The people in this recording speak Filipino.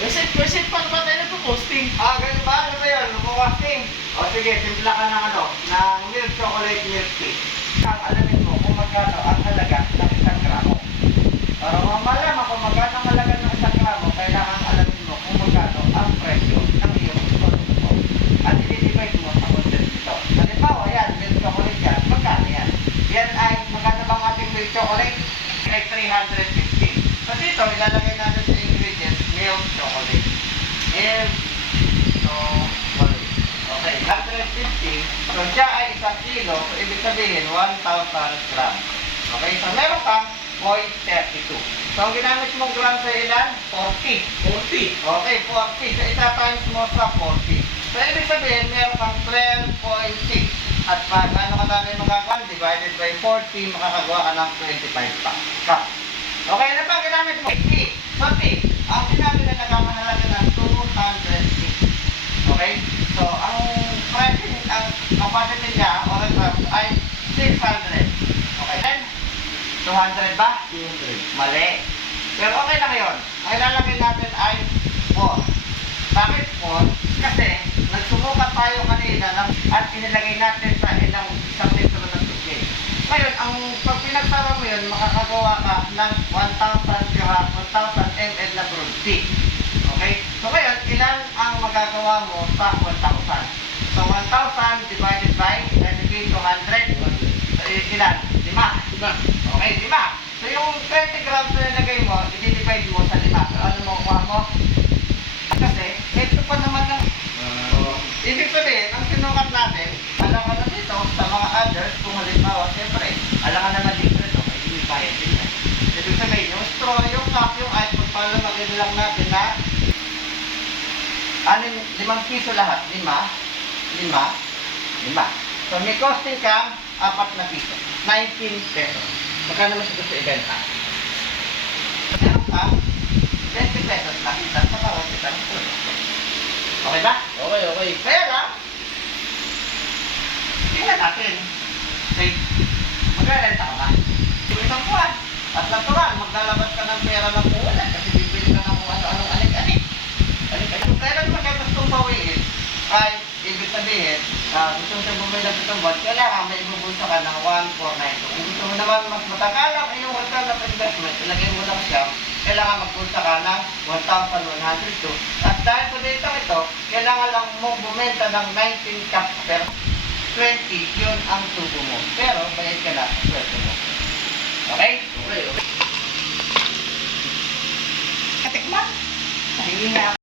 Reset pa naman tayo ito, posting. Ganun ba? Ano ba yun? Lumawasting. O sige, timpla ka ng ng milk chocolate milk tea. Alamin mo kung magkano ang halaga ng isang gramo. Para malaman kung magkano ang halaga ng isang gramo, kailangan alamin mo kung magkano ang presyo ng iyong produkto. At i-divide mo sa content nito. Halimbawa, yan, milk chocolate yan. Magkano yan? Yan ay, magkano bang ating milk chocolate? Ay 350. So dito, ilalagay natin sa ingredients, milk chocolate. Milk chocolate. Okay, 150. So siya ay 1 kilo. So ibig sabihin, 1,000 grams. Okay, so meron kang 0.32. So ang ginamit mong grams sa ilan? 40. 40. Okay, 40. So isa times mo sa 40. So ibig sabihin, meron kang 12.6. At pag ano kadami magagawa, divided by 40, makakagawa ka ng 25 pa. Okay, ano pa ginamit mo? 80. So, ang sinabi na nagkamahalaga ng 206. Okay? So, ang present, ang capacity niya, o grams, ay 600. Okay, then, 200 ba? 200. Mali. Pero okay lang yun. Ang ilalagay natin ay 4. Bakit 4? Kasi, nagsumukat tayo kanina at inilagay natin sa isang litro ng tubig. Ngayon, pag pinagsama mo yun, makakagawa ka ng 1,000 ml na brewed tea. Okay? So ngayon, ilan ang magagawa mo sa 1,000? So 1,000 divided by 200. So ilan? 5. Okay, 5. So yung 20 grams na nilagay mo, i-divide mo sa 5. So ano mo kuha mo? Kasi, ito pa naman ng... ibig sabihin, ang sinukat natin, alam ka na dito, sa mga others, kung halimbawa, siyempre, alam ka naman dito ito, may inibayad din yan. Ibig sabihin, yung straw, yung cup, yung ice, kung paano magiging lang natin na 5 piso lahat. 5. So, may costing kang 4 na piso. 19 pesos. Magkano mo siguro sa ibenta? Meron ka, 20 pesos lang. Sa bawat isang produkto. Okay ba? Okay. Kaya lang, tingnan natin. Okay, magrarenta ka ba? Isang buwan. At natural, maglalabas ka ng pera ng buwan kasi bibili ka ng kung ano-anong anik-anik. Kung kailan mo siya gustong bawiin, ay ibig sabihin, gusto mo siya bumili ng itong buwan, kailangan may ibubunso ka ng 1,492. Kung gusto mo naman mas matagalang iyong return of investment, ilagay mo lang siya, kailangan magbunsa ka ng 1,102. At dahil sa dito ito, kailangan lang mong bumenta ng 19 cups per 20, yun ang tubo mo. Pero, bayad ka na sa sweldo mo. Okay? Okay. Katikman? Hindi nga